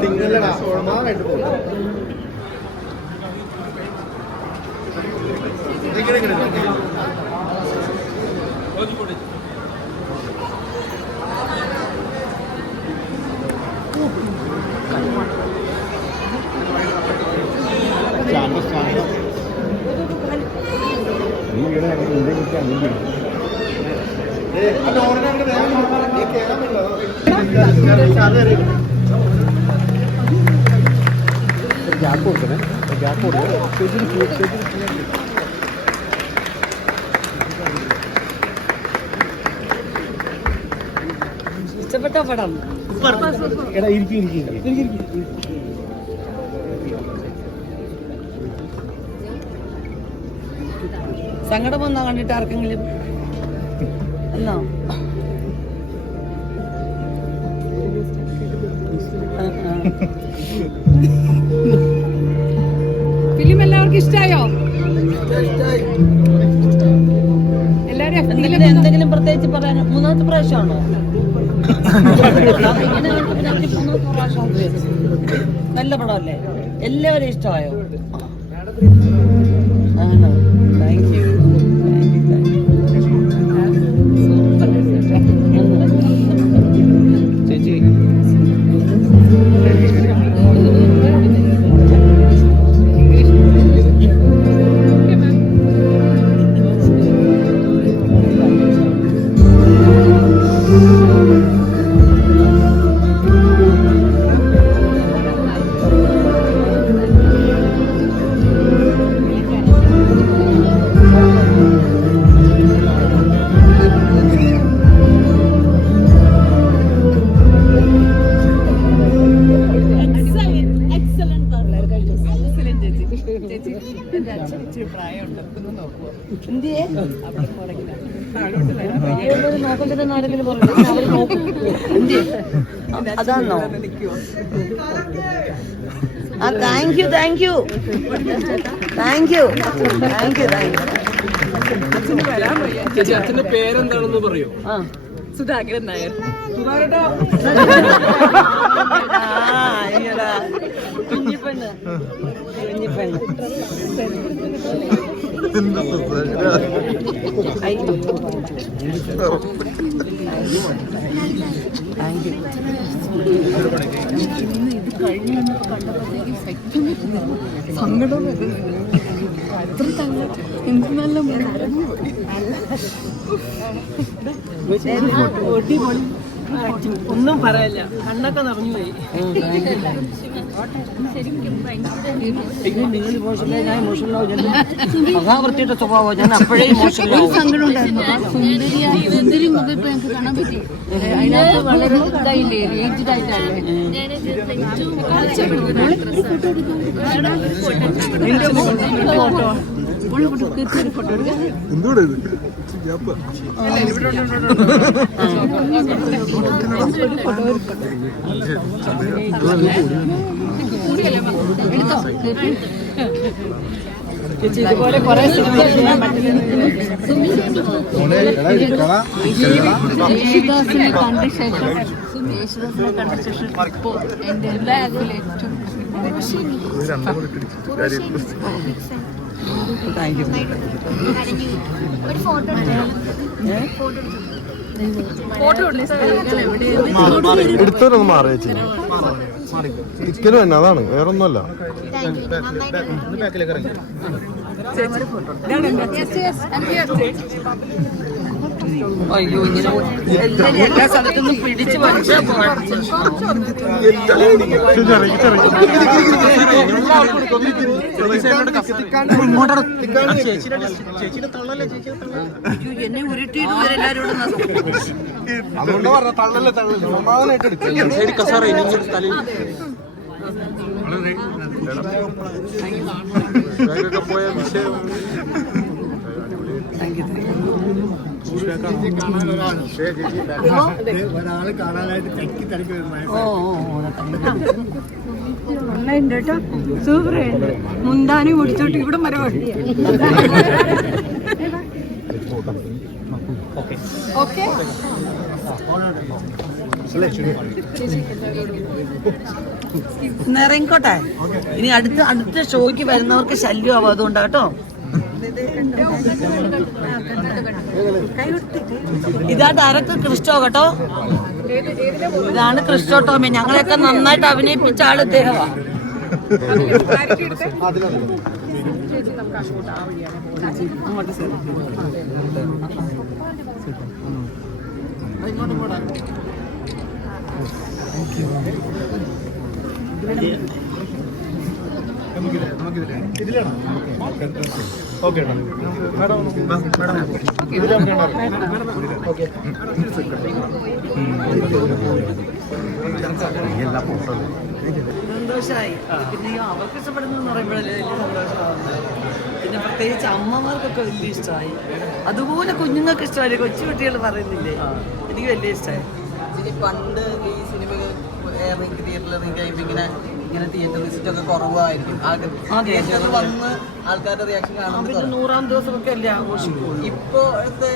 തിങ്ങല്ലടാ സോളമായിട്ട് പോകും. ഗ്യാപ്പ് കൊടുക്കണേ, ഗ്യാപ്പ് കൊടുക്കുക. ഇഷ്ടപ്പെട്ട പടം. എടാ ഇരിക്കും. സങ്കടം വന്നാ കണ്ടിട്ട് ആർക്കെങ്കിലും എന്നോ? ഫിലിം എല്ലാവർക്കും ഇഷ്ടായോ? എല്ലാരും എന്തെങ്കിലും പ്രത്യേകിച്ച് പറയാൻ? മൂന്നാമത്തെ പ്രാവശ്യമാണോ? നല്ല പടമല്ലേ? എല്ലാവരും ഇഷ്ടമായോ? ആണോ? Thank you. അതാണോ? Thank you. ചേച്ചി അച്ഛന്റെ പേരെന്താണെന്ന് പറയൂ? സുധാകരൻ നായർ. കുഞ്ഞിപ്പെണ്ണ്. ഒന്നും പറയല്ല, കണ്ണൊക്കെ നിറഞ്ഞു പോയി. നിങ്ങൾ ഇമോഷണലായി, ഞാൻ ഇമോഷണലാവും. മഹാവൃത്തിയുടെ സ്വഭാവം, ഞാൻ അപ്പോഴേ ഇമോഷണലാവും. സങ്കടം ഉണ്ടായിരുന്നു. സുന്ദരി മുഖം ഇപ്പൊ ഞങ്ങൾക്ക് കാണാൻ പറ്റി. അതിനകത്ത് വളരെ ഇതായില്ലേ, ഏജ്ഡ് ആയിട്ടല്ലേ. ഫോട്ടോ എടുക്കാം. എന്തുകൂടെ ഇത് ഇതുപോലെ കുറെ യേശുദാസിനെ കണ്ട ശേഷം ഇപ്പോൾ എൻ്റെ എല്ലാ ആഗ്രഹം ഏറ്റവും എടുത്തവരൊന്ന് മാറി വെച്ചു ഇരിക്കലും തന്നെ, അതാണ്, വേറൊന്നുമല്ല. അയ്യോ, ഇങ്ങനെ എല്ലാ സ്ഥലത്തുനിന്നും പിടിച്ചു വലിച്ചാൽ എന്നെ ഉരുട്ടിയിട്ട് എല്ലാരും അതുകൊണ്ട് പറഞ്ഞ തള്ളല്ലേ സമാധാനമായിട്ട് പോയ വിഷയം. ഒരാള് കാണാനായിട്ട് തിരക്കി ഓ നന്നായിട്ടുണ്ട് കേട്ടോ, സൂപ്പറായിട്ട്. മുന്താനി മുടിച്ചോട്ട് ഇവിടെ വരെ വണ്ടി. ഓക്കെ, ഇറങ്ങിക്കോട്ടെ. ഇനി അടുത്ത ഷോയ്ക്ക് വരുന്നവർക്ക് ശല്യമാവും, അതുകൊണ്ടാട്ടോ. ഇതാ ഡയറക്ടർ ക്രിസ്റ്റോ കേട്ടോ, ഇതാണ് ക്രിസ്റ്റോ ടോമി. ഞങ്ങളെയൊക്കെ നന്നായിട്ട് അഭിനയിപ്പിച്ച ആള് ഇദ്ദേഹമാണ്. ഓക്കെ മാഡം സന്തോഷമായി. പിന്നെ അവർക്ക് ഇഷ്ടപ്പെടുന്നതെന്ന് പറയുമ്പോഴല്ലേ വലിയ സന്തോഷമാവുന്നത്. പിന്നെ പ്രത്യേകിച്ച് അമ്മമാർക്കൊക്കെ വലിയ ഇഷ്ടമായി. അതുപോലെ കുഞ്ഞുങ്ങൾക്ക് ഇഷ്ടമായി. കൊച്ചു കുട്ടികൾ പറയുന്നില്ലേ, എനിക്ക് വലിയ ഇഷ്ടമായി. ഇനി പണ്ട് ഈ സിനിമ തിയേറ്ററിൽ ഇറങ്ങി കഴിയുമ്പോൾ ഇങ്ങനെ തിയേറ്റർ വിസിറ്റ് ഒക്കെ കുറവായിരിക്കും. തിയേറ്ററിൽ വന്ന് ആൾക്കാരുടെ റിയാക്ഷൻ കാണുമ്പോൾ 100-ാം ദിവസമൊക്കെ അല്ലേ ആഘോഷിക്കുള്ളൂ. ഇപ്പോഴത്തെ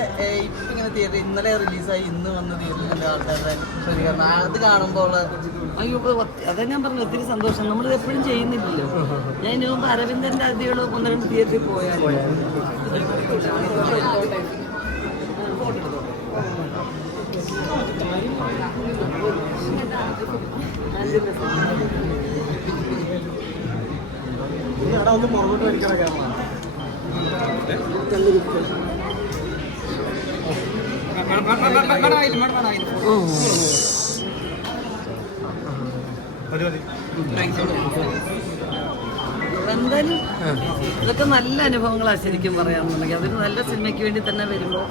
ഇങ്ങനെ തിയേറ്റർ ഇന്നലെ റിലീസായി ഇന്ന് വന്ന് തിയേറ്ററിൽ ആൾക്കാരുടെ പ്രതികരണം അത് കാണുമ്പോൾ അയ്യോ, അതാ ഞാൻ പറഞ്ഞു, ഒത്തിരി സന്തോഷം. നമ്മളിത് എപ്പോഴും ചെയ്യുന്നില്ലല്ലോ. ഞാൻ ഇതിനു മുമ്പ് അരവിന്ദൻ്റെ അതിഥികളോ 1-2 തിയേറ്ററിൽ പോയാൽ ഒന്ന് പുറകോട്ട് വലിക്കണ ക്യാമറ. എന്തായാലും ഇതൊക്കെ നല്ല അനുഭവങ്ങളാണ് ശരിക്കും പറയാമെന്നുണ്ടെങ്കിൽ. അതൊരു നല്ല സിനിമയ്ക്ക് വേണ്ടി തന്നെ വരുമ്പോൾ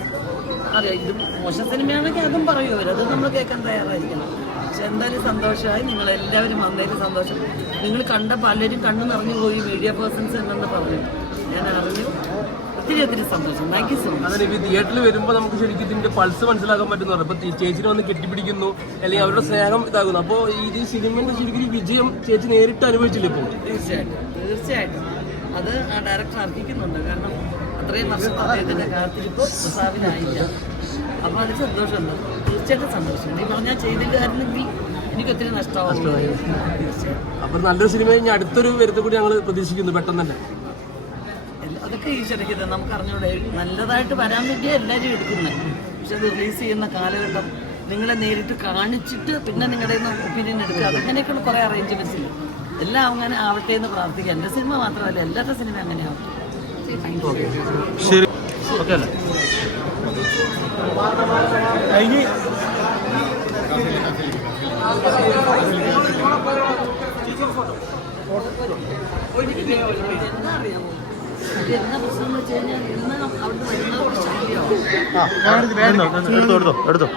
അറിയാം, ഇത് മോശം സിനിമയാണെങ്കിൽ അതും പറയും അവർ, അത് നമ്മൾ കേൾക്കാൻ തയ്യാറായിരിക്കണം. പക്ഷെ എന്തായാലും സന്തോഷമായി. നിങ്ങളെല്ലാവരും വന്നതിന് സന്തോഷം. നിങ്ങൾ കണ്ട പലരും കണ്ണു നിറഞ്ഞു പോയി, മീഡിയ പേഴ്സൺസ് എന്നു പറഞ്ഞു. ഞാൻ അറിഞ്ഞു. ഒത്തിരി സന്തോഷം. Thank you so much. അതെ, ഈ തിയേറ്ററിൽ വരുമ്പോൾ നമുക്ക് ശരിക്കും ഇതിന്റെ പൾസ് മനസ്സിലാക്കാൻ പറ്റുന്നുണ്ട്. ഇപ്പൊ ചേച്ചിനെ വന്ന് കെട്ടിപ്പിടിക്കുന്നു, അല്ലെങ്കിൽ അവരുടെ സ്നേഹം ഇതാകുന്നു. അപ്പോൾ ഇത് സിനിമയുടെ ശരിക്കും വിജയം ചേച്ചി നേരിട്ട് അനുഭവിച്ചില്ല ഇപ്പോൾ? തീർച്ചയായിട്ടും അത് ആ ഡയറക്ടർ അർഹിക്കുന്നുണ്ട്. കാരണം അത്രയും വർഷം അദ്ദേഹത്തിന്റെ കാത്തിരിപ്പ് പ്രസാദിനായില്ല. അപ്പോൾ അതിന് സന്തോഷമുണ്ട്, തീർച്ചയായിട്ടും സന്തോഷമുണ്ട്. ഈ പറഞ്ഞാൽ ചെയ്തില്ലായിരുന്നെങ്കിൽ എനിക്കൊത്തിരി നഷ്ടമാവുമായി. തീർച്ചയായും. അപ്പൊ നല്ലൊരു സിനിമ ഇനി അടുത്തൊരു വരുത്ത കൂടി ഞങ്ങൾ പ്രതീക്ഷിക്കുന്നു പെട്ടെന്ന് തന്നെ. അതൊക്കെ ഈശ്വരയ്ക്ക് നമുക്ക് അറിഞ്ഞൂടെ. നല്ലതായിട്ട് വരാൻ വേണ്ടിയാണ് എല്ലാവരും എടുക്കുന്നത്. പക്ഷെ അത് റിലീസ് ചെയ്യുന്ന കാലഘട്ടം നിങ്ങളെ നേരിട്ട് കാണിച്ചിട്ട് പിന്നെ നിങ്ങളുടെ ഒപ്പീനിയൻ എടുക്കുക, അതങ്ങനെയൊക്കെയുള്ള കുറേ അറേഞ്ച്മെന്റ്സ് ഇല്ല. എല്ലാം അങ്ങനെ ആവട്ടെ എന്ന് പ്രാർത്ഥിക്കുക. എൻ്റെ സിനിമ മാത്രമല്ല, എല്ലാവരുടെ സിനിമ അങ്ങനെ ആവട്ടെ. ശരി, ഓക്കെ അല്ലേ? എന്താ അറിയാമോ, എന്നാ പ്രശ്നം എന്ന് വെച്ച് കഴിഞ്ഞാൽ ഇന്ന് അവിടെ വരുന്നവർക്ക് ശല്യമാവും. എടുത്തോ.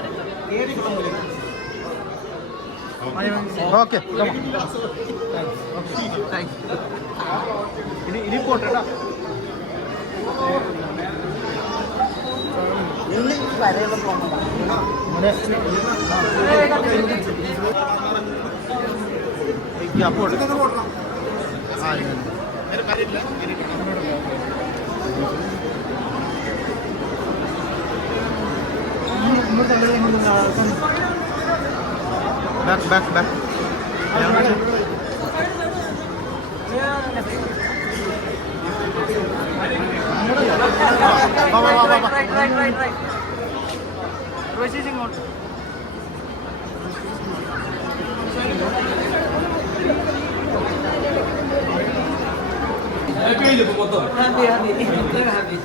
ഓക്കെ, ഇനി പോട്ടെ. വരെയുള്ള പോകുന്നതാണ്. ബാക്ക് ഹാപ്പി ആയില്ലേ ഇപ്പൊ മൊത്തം? ഹാപ്പി